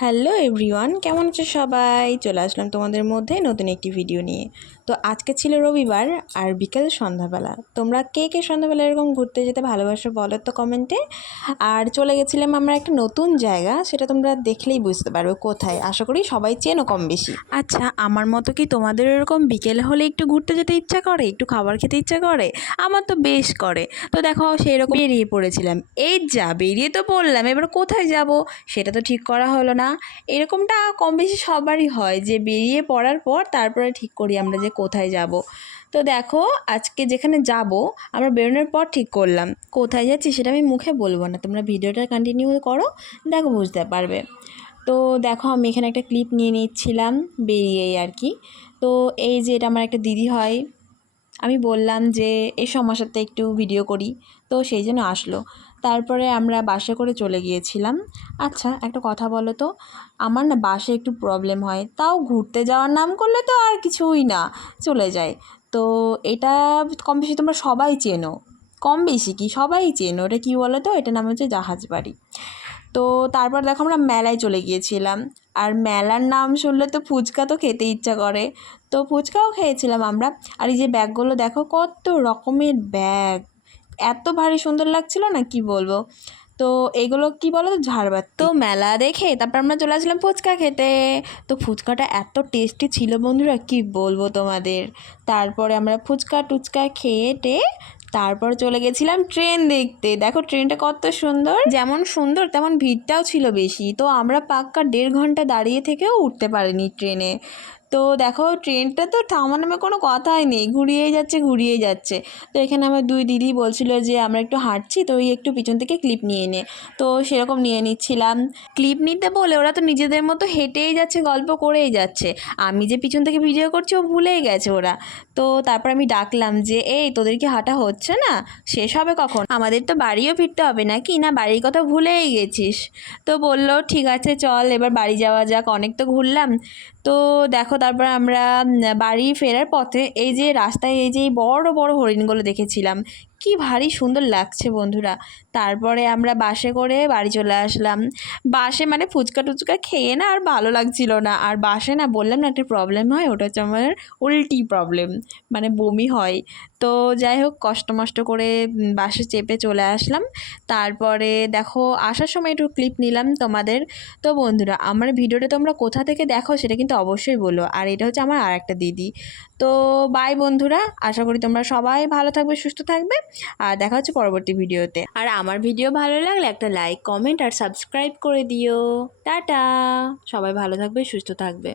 Hello everyone, কেমন আছো সবাই? চলে আসলাম তোমাদের মধ্যে নতুন একটি ভিডিও নিয়ে। তো আজকে ছিল রবিবার আর বিকেল সন্ধ্যাবেলা। তোমরা কে কে সন্ধ্যাবেলা এরকম ঘুরতে যেতে ভালোবাসো বলো তো কমেন্টে। আর চলে গেছিলাম আমরা একটা নতুন জায়গা, সেটা তোমরা দেখলেই বুঝতে পারবে কোথায়। আশা করি সবাই চেনো কম বেশি। আচ্ছা, আমার মতো কি তোমাদের এরকম বিকেল হলে একটু ঘুরতে যেতে ইচ্ছা করে, একটু খাবার খেতে ইচ্ছা করে? আমার তো বেশ করে। তো দেখো সেই রকম বেরিয়ে পড়েছিলাম। এই যা বেরিয়ে তো পড়লাম, এবার কোথায় যাব সেটা তো ঠিক করা হলো না। এরকমটা কম বেশি সবারই হয় যে বেরিয়ে পড়ার পর তারপরে ঠিক করি আমরা যে কোথায় যাব। তো দেখো আজকে যেখানে যাব আমরা বেরোনোর পর ঠিক করলাম। কোথায় যাচ্ছি সেটা আমি মুখে বলবো না, তোমরা ভিডিওটা কন্টিনিউ করো, দেখো বুঝতে পারবে। তো দেখো আমি এখানে একটা ক্লিপ নিয়ে নিচ্ছিলাম বেরিয়েই আর কি। তো এই যে এটা আমার একটা দিদি হয়, আমি বললাম যে এসো আমার সাথে একটু ভিডিও করি, তো সেই জন্য আসলো। তারপরে আমরা বাসে করে চলে গিয়েছিলাম। আচ্ছা একটা কথা বলো তো, আমার না বাসে একটু প্রবলেম হয়, তাও ঘুরতে যাওয়ার নাম করলে তো আর কিছুই না, চলে যায়। তো এটা কম বেশি তোমরা সবাই চেনো, কম বেশি কি সবাই চেনো। এটা কী বলো তো, এটা নাম হচ্ছে জাহাজ বাড়ি। তো তারপর দেখো আমরা মেলায় চলে গিয়েছিলাম। আর মেলার নাম শুনলে তো ফুচকা তো খেতে ইচ্ছা করে, তো ফুচকাও খেয়েছিলাম আমরা। আর এই যে ব্যাগগুলো দেখো, কত রকমের ব্যাগ, এত ভারী সুন্দর লাগছিল না কি বলবো। তো এগুলো কি বলো তো, ঝাড়বাতি। তো মেলা দেখে তারপর আমরা চলে আসলাম ফুচকা খেতে। তো ফুচকাটা এত টেস্টি ছিল বন্ধুরা, কি বলবো তোমাদের। তারপরে আমরা ফুচকা টুচকা খেয়ে তারপর চলে গেছিলাম ট্রেন দেখতে। দেখো ট্রেনটা কত সুন্দর, যেমন সুন্দর তেমন ভিড়টাও ছিল বেশি। তো আমরা পাক্কা 1.5 ঘন্টা দাঁড়িয়ে থেকেও উঠতে পারিনি ট্রেনে। তো দেখো ট্রেনটা তো থামা নামে কোনো কথাই নেই, ঘুরিয়েই যাচ্ছে ঘুরিয়েই যাচ্ছে। তো এখানে আমার দুই দিদি বলছিল যে আমরা একটু হাঁটছি, তো ওই একটু পিছন থেকে ক্লিপ নিয়ে নে। তো সেরকম নিয়ে নিচ্ছিলাম। ক্লিপ নিতে বলে ওরা তো নিজেদের মতো হেঁটেই যাচ্ছে, গল্প করেই যাচ্ছে। আমি যে পিছন থেকে ভিডিও করছি ও ভুলেই গেছে ওরা। তো তারপর আমি ডাকলাম যে এই তোদের কি হাঁটা হচ্ছে না, শেষ হবে কখন? আমাদের তো বাড়িও ফিরতে হবে নাকি, না বাড়ির কথা ভুলেই গেছিস? তো বললো ঠিক আছে চল এবার বাড়ি যাওয়া যাক, অনেক তো ঘুরলাম। তো দেখো তারপর আমরা বাড়ি ফেরার পথে এই যে রাস্তায় এই যে বড় বড় হরিণগুলো দেখেছিলাম, কি ভারী সুন্দর লাগছে বন্ধুরা। তারপরে আমরা বাসে করে বাড়ি চলে আসলাম। বাসে মানে ফুচকা টুচকা খেয়ে না আর ভালো লাগছিল না। আর বাসে না বললাম না একটা প্রবলেম হয়, ওটা হচ্ছে আমার উল্টি প্রবলেম, মানে বমি হয়। তো যাই হোক কষ্ট মষ্ট করে বাসে চেপে চলে আসলাম। তারপরে দেখো আসার সময় একটু ক্লিপ নিলাম তোমাদের। তো বন্ধুরা আমার ভিডিওটা তোমরা কোথা থেকে দেখো সেটা কিন্তু অবশ্যই বলো। আর এটা হচ্ছে আমার আর একটা দিদি। তো বাই বন্ধুরা, আশা করি তোমরা সবাই ভালো থাকবে সুস্থ থাকবে। আর দেখা হচ্ছে পরবর্তী ভিডিওতে। আর আমার ভিডিও ভালো লাগলে একটা লাইক কমেন্ট আর সাবস্ক্রাইব করে দিও। টাটা, সবাই ভালো থাকবে সুস্থ থাকবে।